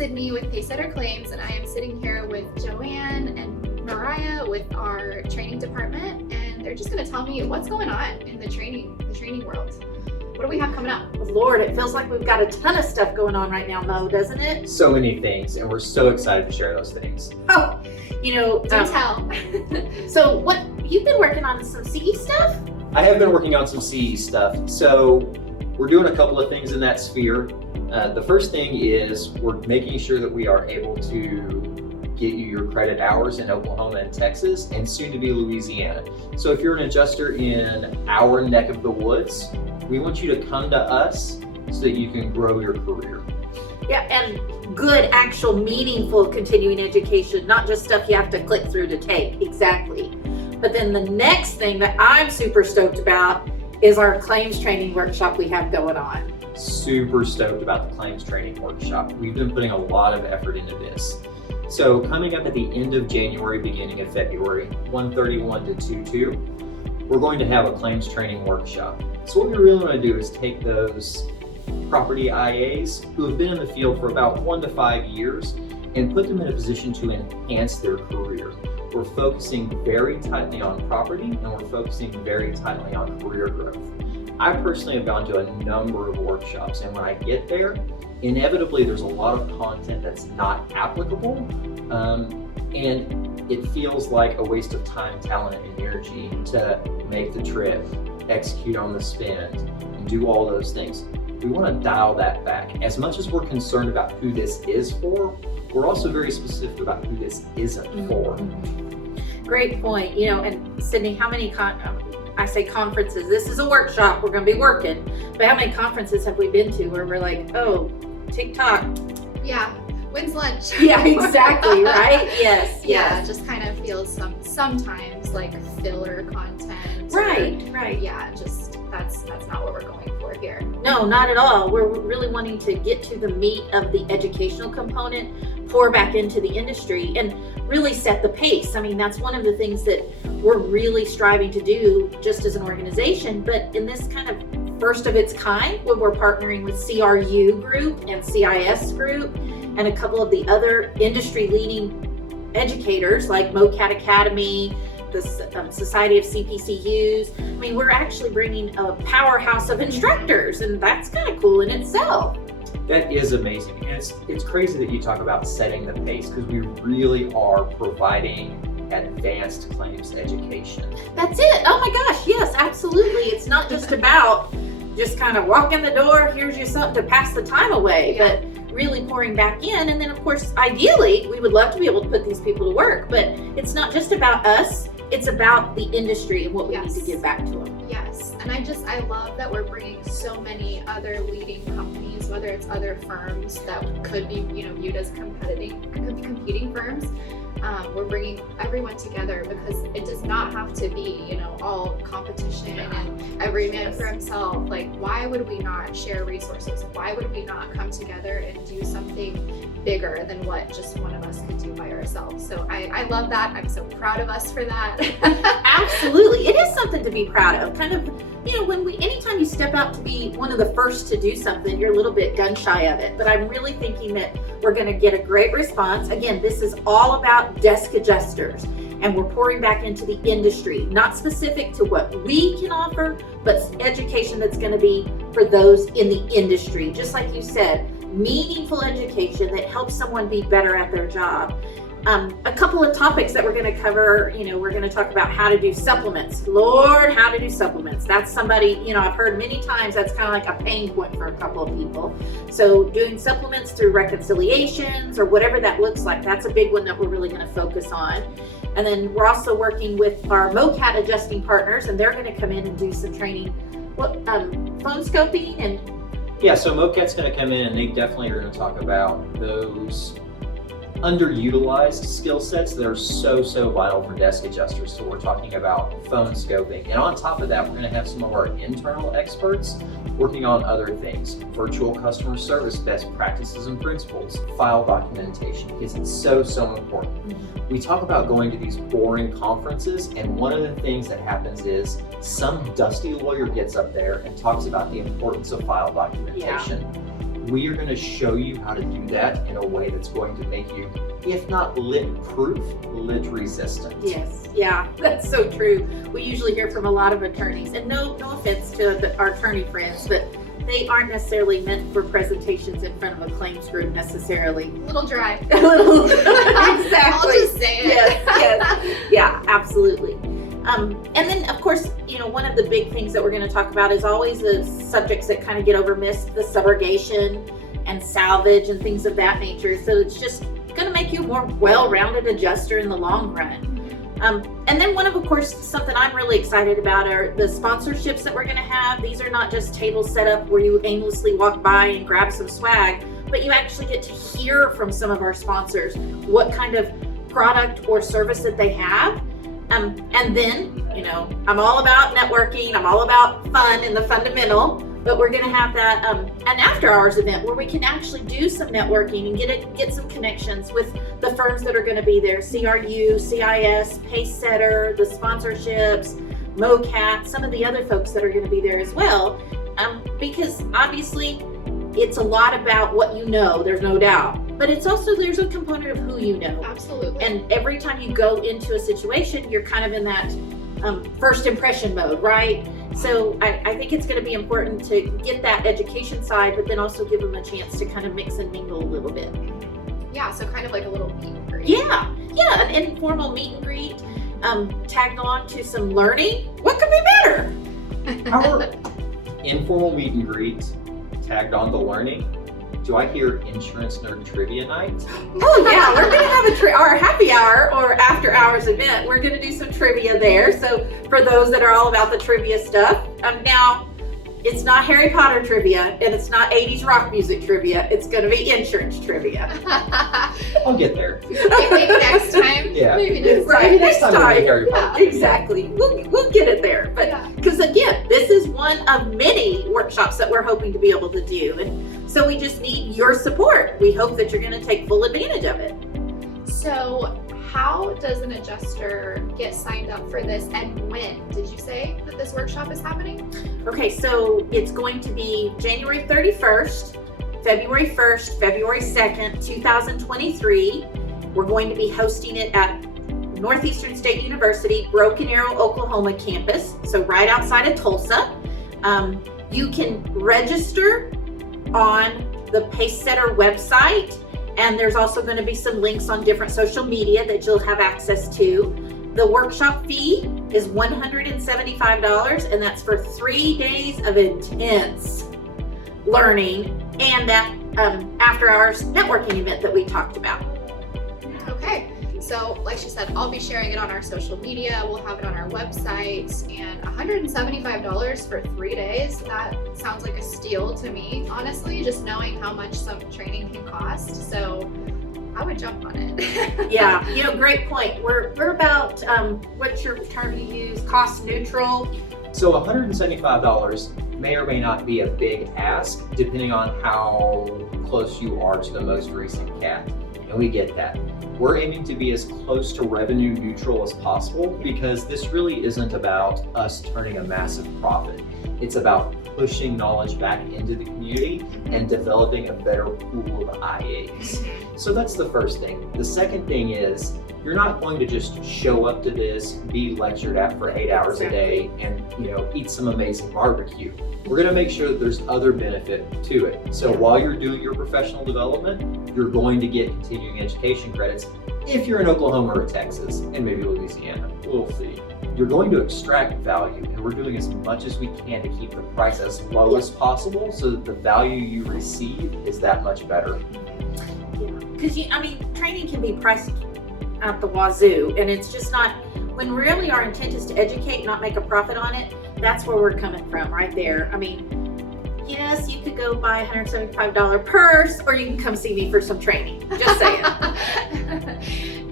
Sydney with Pacesetter Claims, and I am sitting here with Joanne and Mariah with our training department, and they're just going to tell me what's going on in the training world. What do we have coming up? Lord, it feels like we've got a ton of stuff going on right now, Mo, doesn't it? So many things, and we're so excited to share those things. Oh, you know, Do tell. So what, you've been working on some CE stuff? I have been working on some CE stuff. So we're doing a couple of things in that sphere. The first thing is we're making sure that we are able to get you your credit hours in Oklahoma and Texas, and soon to be Louisiana. So if you're an adjuster in our neck of the woods, we want you to come to us so that you can grow your career. Yeah, and good, actual, meaningful continuing education, not just stuff you have to click through to take. Exactly. But then the next thing that I'm super stoked about is our claims training workshop we have going on. Super stoked about the claims training workshop. We've been putting a lot of effort into this. So coming up at the end of January, beginning of February, 1/31 to 2/2, we're going to have a claims training workshop. So what we really want to do is take those property IAs who have been in the field for about 1 to 5 years and put them in a position to enhance their career. We're focusing very tightly on property, and we're focusing very tightly on career growth. I personally have gone to a number of workshops, and when I get there, inevitably there's a lot of content that's not applicable, and it feels like a waste of time, talent, and energy to make the trip, execute on the spend, and do all those things. We want to dial that back. As much as we're concerned about who this is for, we're also very specific about who this isn't for. Great point. You know, and Sydney, how many I say conferences, this is a workshop, we're going to be working, but how many conferences have we been to where we're like, oh, TikTok. Yeah. When's lunch? Yeah, exactly, right? Yes. Yeah, it just kind of feels sometimes like filler content. Right. Yeah, just that's not what we're going for here. No, not at all. We're really wanting to get to the meat of the educational component, pour back into the industry, and really set the pace. I mean, that's one of the things that we're really striving to do just as an organization, but in this kind of first of its kind, when we're partnering with CRU Group and CIS Group and a couple of the other industry leading educators like MOCAT Academy, the Society of CPCUs. I mean, we're actually bringing a powerhouse of instructors, and that's kind of cool in itself. That is amazing. And it's crazy that you talk about setting the pace, because we really are providing advanced claims education. That's it. Oh my gosh, yes, absolutely. It's not just about just kind of walk in the door, here's your something to pass the time away, but really pouring back in. And then of course, ideally, we would love to be able to put these people to work, but it's not just about us, it's about the industry and what we need to give back to them. Yes, and I love that we're bringing so many other leading companies, whether it's other firms that could be, viewed as competing firms. We're bringing everyone together because it does not have to be, all competition and every man for himself. Like, why would we not share resources? Why would we not come together and do something bigger than what just one of us could do by ourselves? So I love that. I'm so proud of us for that. Absolutely. It is something to be proud of. Kind of, anytime you step out to be one of the first to do something, you're a little bit gun shy of it. But I'm really thinking that we're going to get a great response. Again, this is all about desk adjusters, and we're pouring back into the industry, not specific to what we can offer, but education that's going to be for those in the industry. Just like you said, meaningful education that helps someone be better at their job. A couple of topics that we're going to cover, we're going to talk about how to do supplements. Lord, how to do supplements. That's somebody, I've heard many times that's kind of like a pain point for a couple of people. So doing supplements through reconciliations or whatever that looks like, that's a big one that we're really going to focus on. And then we're also working with our MOCAT adjusting partners, and they're going to come in and do some training, phone scoping and... Yeah, so MOCAT's going to come in, and they definitely are going to talk about those underutilized skill sets that are so vital for desk adjusters. So we're talking about phone scoping, and on top of that, we're going to have some of our internal experts working on other things: virtual customer service best practices and principles, file documentation, because it's so important. We talk about going to these boring conferences, and one of the things that happens is some dusty lawyer gets up there and talks about the importance of file documentation. We are going to show you how to do that in a way that's going to make you, if not lit proof, lit resistant. Yes, yeah, that's so true. We usually hear from a lot of attorneys, and no offense to our attorney friends, but they aren't necessarily meant for presentations in front of a claims group necessarily. A little dry. Exactly. I'll just say it. Yes, yeah, absolutely. And then, of course, one of the big things that we're going to talk about is always the subjects that kind of get overmissed, the subrogation and salvage and things of that nature. So it's just going to make you a more well-rounded adjuster in the long run. And then of course, something I'm really excited about are the sponsorships that we're going to have. These are not just tables set up where you aimlessly walk by and grab some swag, but you actually get to hear from some of our sponsors what kind of product or service that they have. And then, I'm all about networking. I'm all about fun and the fundamental, but we're going to have that an after hours event where we can actually do some networking and get some connections with the firms that are going to be there, CRU, CIS, Pacesetter, the sponsorships, MoCat, some of the other folks that are going to be there as well. Because obviously it's a lot about what you know, there's no doubt. But there's a component of who you know. Absolutely. And every time you go into a situation, you're kind of in that first impression mode, right? So I think it's going to be important to get that education side, but then also give them a chance to kind of mix and mingle a little bit. Yeah, so kind of like a little meet and greet. Yeah, an informal meet and greet, tagged on to some learning. What could be better? Our informal meet and greet tagged on to learning. Do I hear insurance nerd trivia night? Oh yeah, we're gonna have our happy hour or after hours event. We're gonna do some trivia there. So for those that are all about the trivia stuff, now it's not Harry Potter trivia and it's not 80s rock music trivia. It's gonna be insurance trivia. I'll get there. Maybe next time. Yeah. Maybe next Right, time. next we'll time. do Harry Potter. Exactly. We'll get it there. But Yeah. because again, this is one of many workshops that we're hoping to be able to do. And so we just need your support. We hope that you're going to take full advantage of it. So how does an adjuster get signed up for this, and when did you say that this workshop is happening? Okay, so it's going to be January 31st, February 1st, February 2nd, 2023. We're going to be hosting it at Northeastern State University, Broken Arrow, Oklahoma campus, so right outside of Tulsa. You can register on the Pacesetter website, and there's also going to be some links on different social media that you'll have access to. The workshop fee is $175, and that's for 3 days of intense learning and that after hours networking event that we talked about. Okay, so like she said, I'll be sharing it on our social media. We'll have it on our website, and $175 for 3 days. That sounds like a steal to me, honestly, just knowing how much some training can cost. So I would jump on it. Yeah, great point. We're about, what's your term you use, cost neutral? So $175 may or may not be a big ask, depending on how close you are to the most recent CAT. And we get that. We're aiming to be as close to revenue neutral as possible, because this really isn't about us turning a massive profit. It's about pushing knowledge back into the community and developing a better pool of IAs. So that's the first thing. The second thing is, you're not going to just show up to this, be lectured at for 8 hours a day, and eat some amazing barbecue. We're going to make sure that there's other benefit to it. So while you're doing your professional development, you're going to get continuing education credits if you're in Oklahoma or Texas, and maybe Louisiana. We'll see. You're going to extract value, and we're doing as much as we can to keep the price as low as possible so that the value you receive is that much better. Because training can be priced out the wazoo, and it's just not, when really our intent is to educate, not make a profit on it. That's where we're coming from right there. Yes, you could go buy a $175 purse, or you can come see me for some training. Just saying.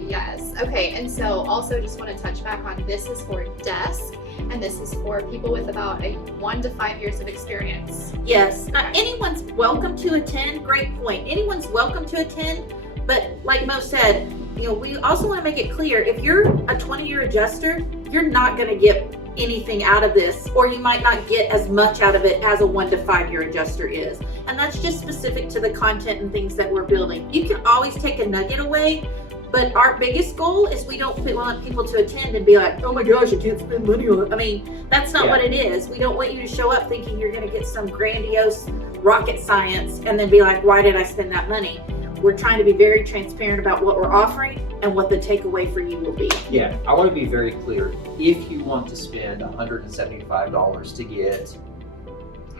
Yes. Okay. And so also just want to touch back on, this is for desk, and this is for people with about 1 to 5 years of experience. Yes. Anyone's welcome to attend. Great point. Anyone's welcome to attend. But like Mo said, we also want to make it clear, if you're a 20-year adjuster, you're not going to get anything out of this, or you might not get as much out of it as a 1 to 5 year adjuster is. And that's just specific to the content and things that we're building. You can always take a nugget away, but our biggest goal is we don't want people to attend and be like, oh my gosh, I can't spend money on it. I mean, that's not what it is. We don't want you to show up thinking you're going to get some grandiose rocket science and then be like, why did I spend that money? We're trying to be very transparent about what we're offering and what the takeaway for you will be. Yeah, I want to be very clear. If you want to spend $175 to get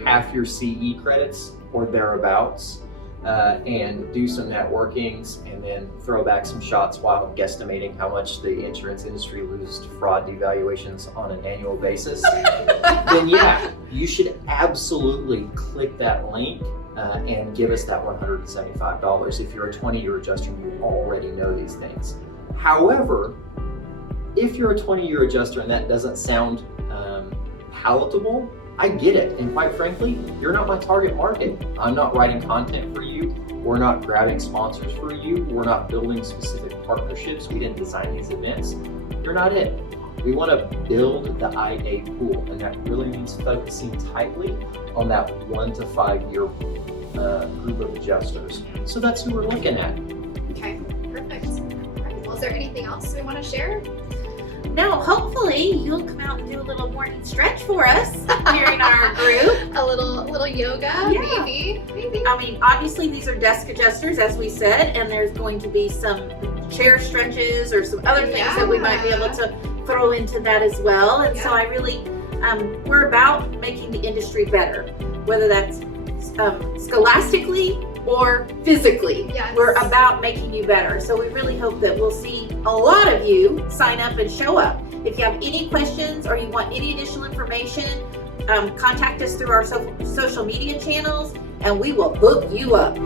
half your CE credits or thereabouts, and do some networkings and then throw back some shots while guesstimating how much the insurance industry loses to fraud devaluations on an annual basis, then yeah, you should absolutely click that link and give us that $175. If you're a 20-year adjuster, you already know these things. However, if you're a 20-year adjuster and that doesn't sound palatable, I get it. And quite frankly, you're not my target market. I'm not writing content for you. We're not grabbing sponsors for you. We're not building specific partnerships. We didn't design these events. You're not it. We want to build the IA pool, and that really means focusing tightly on that 1 to 5 year group of adjusters. So that's who we're looking at. Okay, perfect. All right. Well, is there anything else we want to share? No, hopefully you'll come out and do a little morning stretch for us here in our group. A little yoga, Yeah. maybe. I mean, obviously these are desk adjusters, as we said, and there's going to be some chair stretches or some other things that we might be able to throw into that as well. And so I really, we're about making the industry better, whether that's scholastically or physically. Yes. We're about making you better. So we really hope that we'll see a lot of you sign up and show up. If you have any questions or you want any additional information, contact us through our social media channels and we will hook you up.